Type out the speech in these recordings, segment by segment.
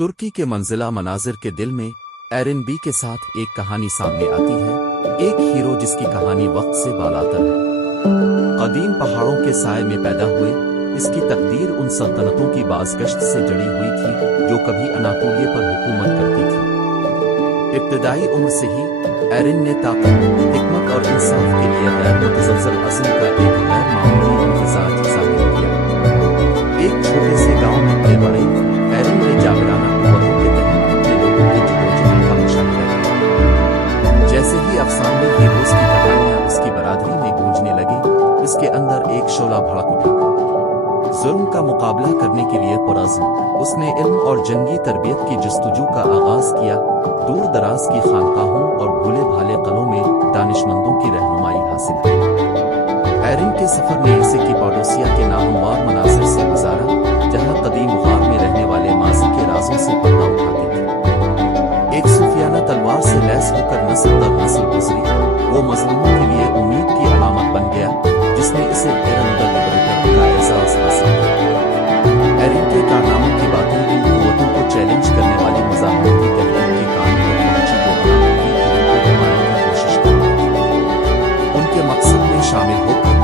तुर्की के मंजिला मनाजिर के दिल में एरिन बी के साथ एक कहानी सामने आती है। एक हीरो जिसकी कहानी वक्त से बालातर है। कदीम पहाड़ों के साए में पैदा हुए इसकी तकदीर उन सल्तनतों की बाज़गश्त से जुड़ी हुई थी जो कभी अनातोलिया पर हुकूमत करती थी। इब्तदाई उम्र से ही एरिन ने ताकत, हिकमत और इंसाफ के लिए गैर मुतज़लज़ल अज़्म का एक गैर मामूली इम्तिज़ाज ज़ाहिर किया। एक छोटे से गांव में पले बड़े एरिन ने जाबराना कुव्वतों के तहत अपने लोगों की जद्दोजहद का मुशाहिदा किया। जैसे ही अफसाने हीरोज़ की कहानियां उसकी बरादरी में गूंजने लगी, उसके अंदर एक शोला भड़क उठा। जुल्म का मुकाबला करने के लिए पुरज़्म उसने इल्म और जंगी तरबियत की जस्तजू का आगाज किया। दूर दराज की खानकाहों और भूले भाले कलों में दानिशमंदों की रहनुमाई हासिल की। एरिन के सफर ने इसे की पड़ोसिया के नाहमवार मनाजिर से गुजारा, जहां कदीम गार में रहने वाले माज़ी के राजों से पर्दा उठाते थे। एक सूफियाना तलवार से लैस होकर नस्ल दर नस्ल गुजरी, वो मज़लूमों के लिए उम्मीद की अलामत बन गया, जिसने इसे एरन द लिबरेटर का एहसास हासिल किया। एरिन के कारनामों की बातें इन कुव्वतों को चैलेंज करने वाली मज़ाहिर की तहरीक के काम पर पहुंची जो बनाने की कोशिश कर रहे थे। उनके मकसद में शामिल होकर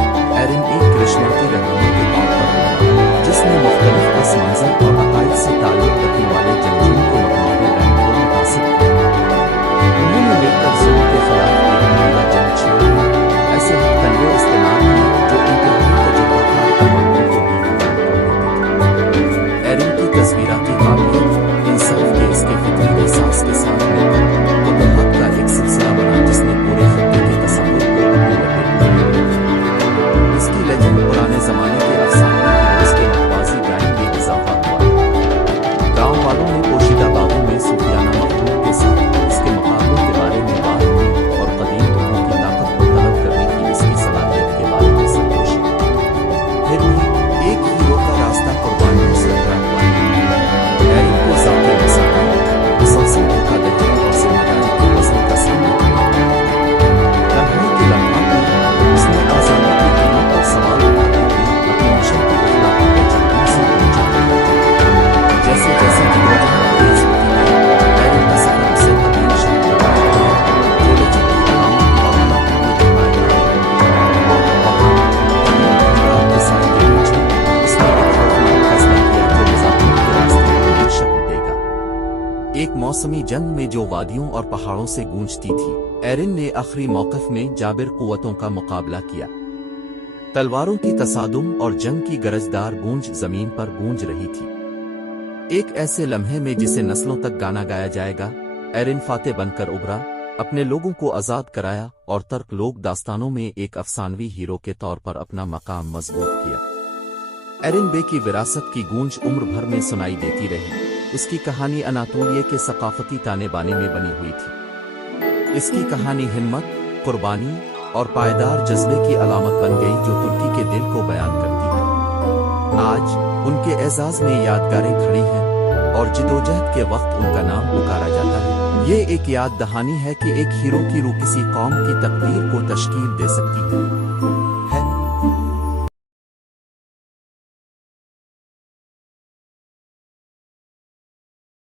एरिन एक करिश्माती रहनुमा के तौर पर उभरा, जिसने मुख्तलिफ पस मंज़र और अकायद से ताल्लुक़ रखने वाले जंगजूओं को मतवाले रंग को मुतासिब किया। उन्होंने मिलकर जुल्म के खिलाफ एक मिला जंग छेड़ी, ऐसे हथकंडे इस्तेमाल किए जो इंतहाई तजुर्बाकार कमांडरों को भी नाकाम कर देते थे। एरिन की तस्वीराती काबिलियत, इंसाफ के इसके फितरी एहसास के साथ मिलकर फतहत का एक सिलसिला बना, जिसने पूरे खत्ते के तसव्वुर को अपनी लपेट में ले लिया। इसकी लेजेंड पुराने जमाने के अफसाने हीरोज़ के मतवाज़ी ब्रांड में इजाफा हुआ। गांव वालों ने पोशीदा बागों में सूफियाना मखलूक के साथ इसके मुकाबलों के बारे में बात की और कदीम लोगों की ताकत को तलब करने की इसकी सलाहियत के बारे में संतोषी। फिर भी एक हीरो का रास्ता कुर्बानियों से भरा हुआ है। एरिन को ज़ाते मसक़ाल, मुसलसल धोखाधड़ी और जिम्मेदारी के वज़न का सामना करना पड़ा। तन्हाई के लम्हात में उसने आज़ादी की कीमत पर सवाल उठाते हुए अपने मिशन की अखलाकी पेचीदगी से पहुंचा। जैसे जैसे जद्दोजहद तेज होती गई, एरिन का सफर उसे कदीम शहर तक लाया गया, जो लेजेंड की अलामत मौलाना के पायदार वहाँ कदीम रात के साए के नीचे उसने एक खौफनाक फैसला किया जो मुज़ाहिर के रास्ते को नई शक्ल देगा। एक मौसमी जंग में जो वादियों और पहाड़ों से गूंजती थी, एरिन ने आखिरी मौक़िफ़ में जाबिर कुव्वतों का मुकाबला किया। तलवारों की तसादुम और जंग की गरजदार गूंज जमीन पर गूंज रही थी। एक ऐसे लम्हे में जिसे नस्लों तक गाना गाया जाएगा, एरिन फाते बनकर उभरा, अपने लोगों को आज़ाद कराया और तर्क लोक दास्तानों में एक अफसानवी हीरो के तौर पर अपना मकाम मजबूत किया। एरिन बे की विरासत की गूंज उम्र भर में सुनाई देती रही। उसकी कहानी अनातोलिया के सकाफती ताने बाने में बनी हुई थी। इसकी कहानी हिम्मत, कुर्बानी और पायदार जज्बे की अलामत बन गई जो तुर्की के दिल को बयान करती है। आज उनके एजाज में यादगारें खड़ी हैं और जिदोजहद के वक्त उनका नाम पुकारा जाता है। ये एक याद दहानी है कि एक हीरो की रूह किसी कौम की तकदीर को तश्कील दे सकती है।